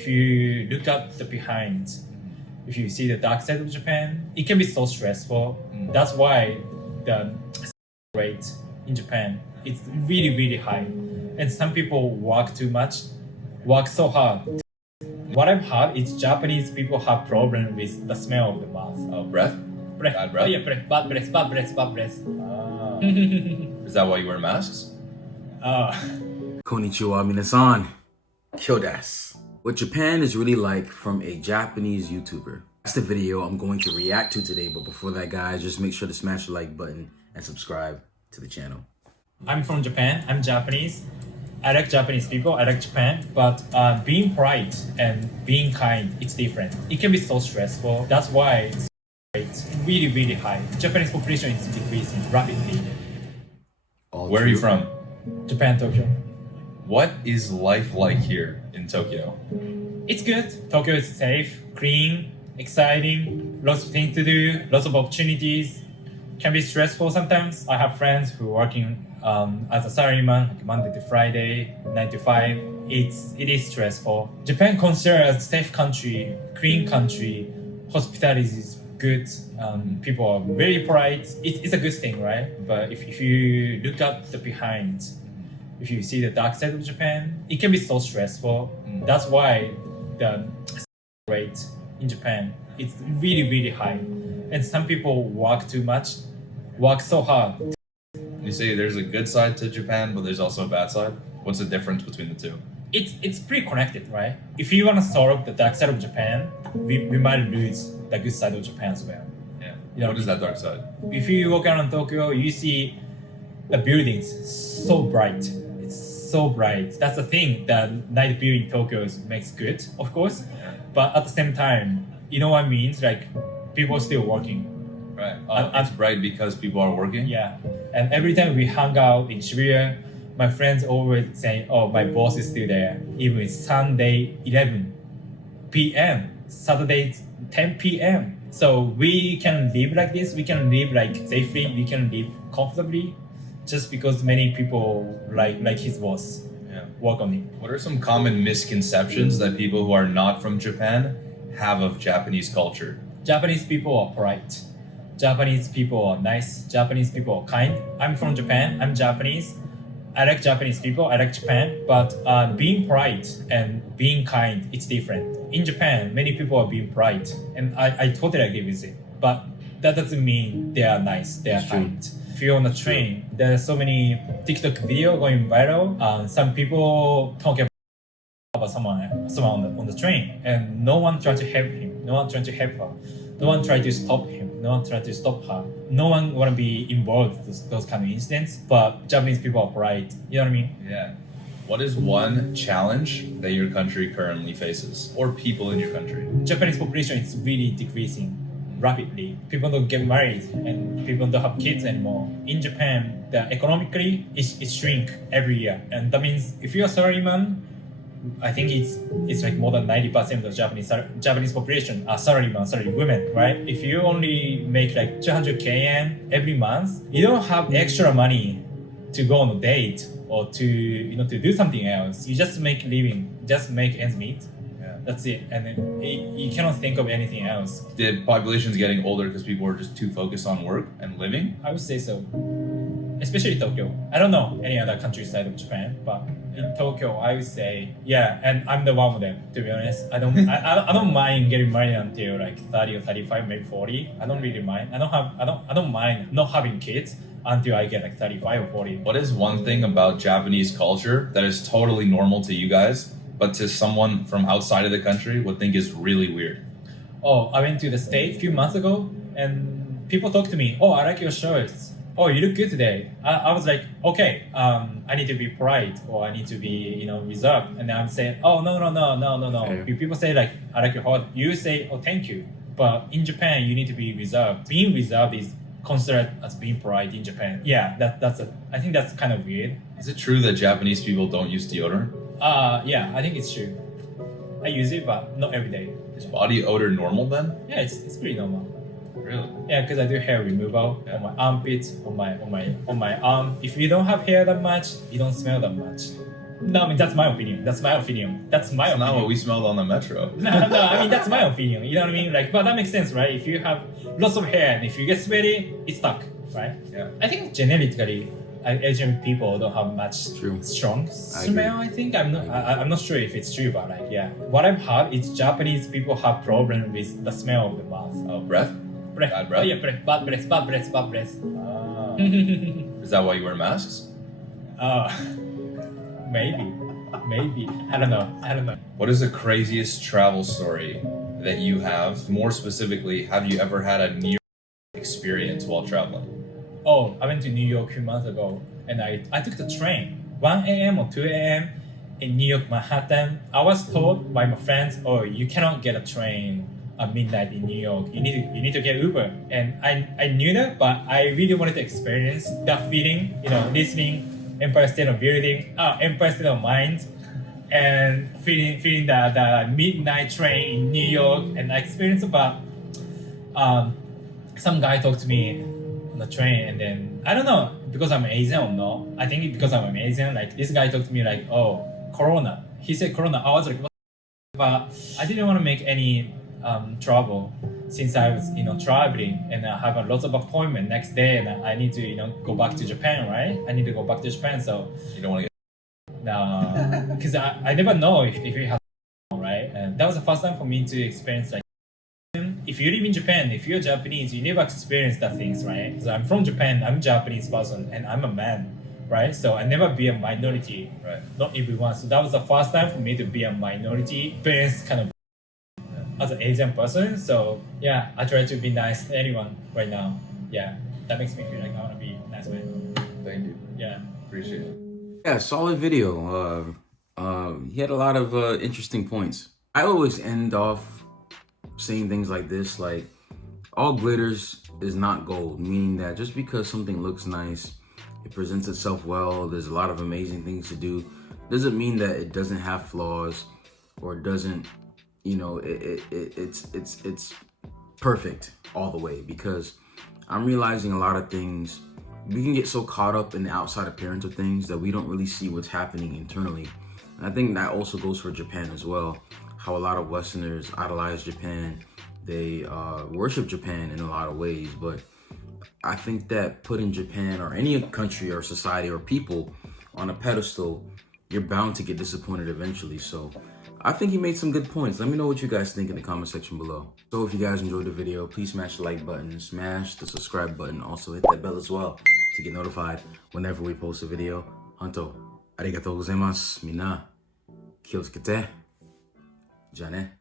if you look at the behind, if you see the dark side of Japan, it can be so stressful. That's why the rate in Japan is really, really high. And some people work too much, work so hard. What I've heard is Japanese people have problem with the smell of the mouth. Oh, breath? Bad breath? Oh, yeah, breath. Bad breath. Is that why you wear masks? Konnichiwa minasan. Kyodas. What Japan is really like from a Japanese YouTuber. That's the video I'm going to react to today. But before that, guys, just make sure to smash the like button and subscribe to the channel. I'm from Japan. I'm Japanese. I like Japanese people. I like Japan. But being polite and being kind, it's different. It can be so stressful. That's why it's really, really high. Japanese population is decreasing rapidly. Where are you from? Japan, Tokyo. What is life like here in Tokyo? It's good. Tokyo is safe, clean, exciting, lots of things to do, lots of opportunities. Can be stressful sometimes. I have friends who are working as a salaryman, like Monday to Friday, 9 to 5. It is stressful. Japan considered as a safe country, clean country. Hospitality is good. People are very polite. It's a good thing, right? But if you look at the behind, if you see the dark side of Japan, it can be so stressful. That's why the rate in Japan is really, really high. And some people work too much, work so hard. You say there's a good side to Japan, but there's also a bad side. What's the difference between the two? It's pretty connected, right? If you want to solve the dark side of Japan, we might lose the good side of Japan as well. Yeah. You know, what is that dark side? If you walk around Tokyo, you see the buildings so bright. It's so bright. That's the thing that night view in Tokyo makes good, of course. Yeah. But at the same time, you know what I mean? Like people are still working. Right. It's bright because people are working? Yeah. And every time we hang out in Shibuya, my friends always say, oh, my boss is still there. Even it's Sunday 11 p.m., Saturday 10 p.m. So we can live like this. We can live like safely. We can live comfortably just because many people like his boss work on it. What are some common misconceptions that people who are not from Japan have of Japanese culture? Japanese people are polite. Japanese people are nice. Japanese people are kind. I'm from Japan. I'm Japanese. I like Japanese people. I like Japan. But being polite and being kind, it's different. In Japan, many people are being polite. And I totally agree with it. But that doesn't mean they are nice. They are kind. If you're on a train, there are so many TikTok videos going viral. Some people talk about someone on the train. And no one tried to help him. No one tried to help her. No one tried to stop him. No one tried to stop her. No one want to be involved with those kind of incidents. But Japanese people are polite. You know what I mean? Yeah. What is one challenge that your country currently faces, or people in your country? Japanese population is really decreasing rapidly. People don't get married and people don't have kids anymore. In Japan, economically, it shrink every year. And that means if you're a salaryman, I think it's like more than 90% of Japanese population are salaryman, women, right? If you only make like 200k yen every month, you don't have extra money to go on a date or to do something else. You just make living, just make ends meet. Yeah. That's it, and then you cannot think of anything else. The population's getting older because people are just too focused on work and living? I would say so. Especially Tokyo. I don't know any other countryside of Japan, but in Tokyo, I would say, yeah, and I'm the one of them, to be honest. I don't mind getting married until like 30 or 35, maybe 40. I don't really mind. I don't mind not having kids until I get like 35 or 40. What is one thing about Japanese culture that is totally normal to you guys, but to someone from outside of the country would think is really weird? Oh, I went to the States a few months ago, and people talk to me, oh, I like your shirts. Oh, you look good today. I was like, okay, I need to be polite or I need to be, reserved. And then I'm saying, oh, no. Yeah. People say like, I like your heart. You say, oh, thank you. But in Japan, you need to be reserved. Being reserved is considered as being polite in Japan. Yeah, I think that's kind of weird. Is it true that Japanese people don't use deodorant? Yeah, I think it's true. I use it, but not every day. Is body odor normal then? Yeah, it's pretty normal. Really? Yeah, because I do hair removal on my armpits, on my arm. If you don't have hair that much, you don't smell that much. No, I mean that's my opinion. That's my opinion. That's my That's opinion. not what we smelled on the metro. No, I mean that's my opinion. You know what I mean? Like, but that makes sense, right? If you have lots of hair and if you get sweaty, it's stuck, right? Yeah. I think genetically, Asian people don't have much True. strong smell. I think I'm not sure if it's true, but like yeah, what I've heard is Japanese people have problem with the smell of the mouth. Oh, Breath? breath. Bad breath? Oh, yeah, breath. Bad breath. Bad breath. Bad breath. Ah. Is that why you wear masks? Maybe. I don't know. What is the craziest travel story that you have? More specifically, have you ever had a near experience while traveling? Oh, I went to New York a few months ago, and I took the train 1 a.m. or 2 a.m. in New York, Manhattan. I was told by my friends, "Oh, you cannot get a train at midnight in New York. You need to get Uber." And I knew that, but I really wanted to experience that feeling. You know, listening Empire State of Empire State of Mind, and feeling the midnight train in New York, and I experienced about some guy talked to me on the train, and then I don't know because I'm Asian or not. I think it's because I'm Asian. Like this guy talked to me like, "Oh, Corona." He said Corona. I was like, what? But I didn't want to make any trouble since I was traveling and I have a lot of appointment next day, and I need to go back to Japan, right? I need to go back to Japan, so You don't want to get no, because I never know if you have right, and that was the first time for me to experience like. If you live in Japan, if you're Japanese, you never experience that things, right? So I'm from Japan, I'm a Japanese person, and I'm a man, right? So I never be a minority, right. not everyone. So that was the first time for me to be a minority, experience kind of as an Asian person. So yeah, I try to be nice to anyone right now. Yeah, that makes me feel like I want to be nice with anyone. Thank you. Yeah. Appreciate it. Yeah, solid video. He had a lot of interesting points. I always end off saying things like this, like all glitters is not gold, meaning that just because something looks nice, it presents itself well, there's a lot of amazing things to do, doesn't mean that it doesn't have flaws or doesn't, it's perfect all the way. Because I'm realizing a lot of things, we can get so caught up in the outside appearance of things that we don't really see what's happening internally. And I think that also goes for Japan as well. How a lot of Westerners idolize Japan. They worship Japan in a lot of ways, but I think that putting Japan or any country or society or people on a pedestal, you're bound to get disappointed eventually. So I think he made some good points. Let me know what you guys think in the comment section below. So if you guys enjoyed the video, please smash the like button, smash the subscribe button, also hit that bell as well to get notified whenever we post a video. Honto, arigatou gozaimasu. Minna, kiyotsukete. じゃあね。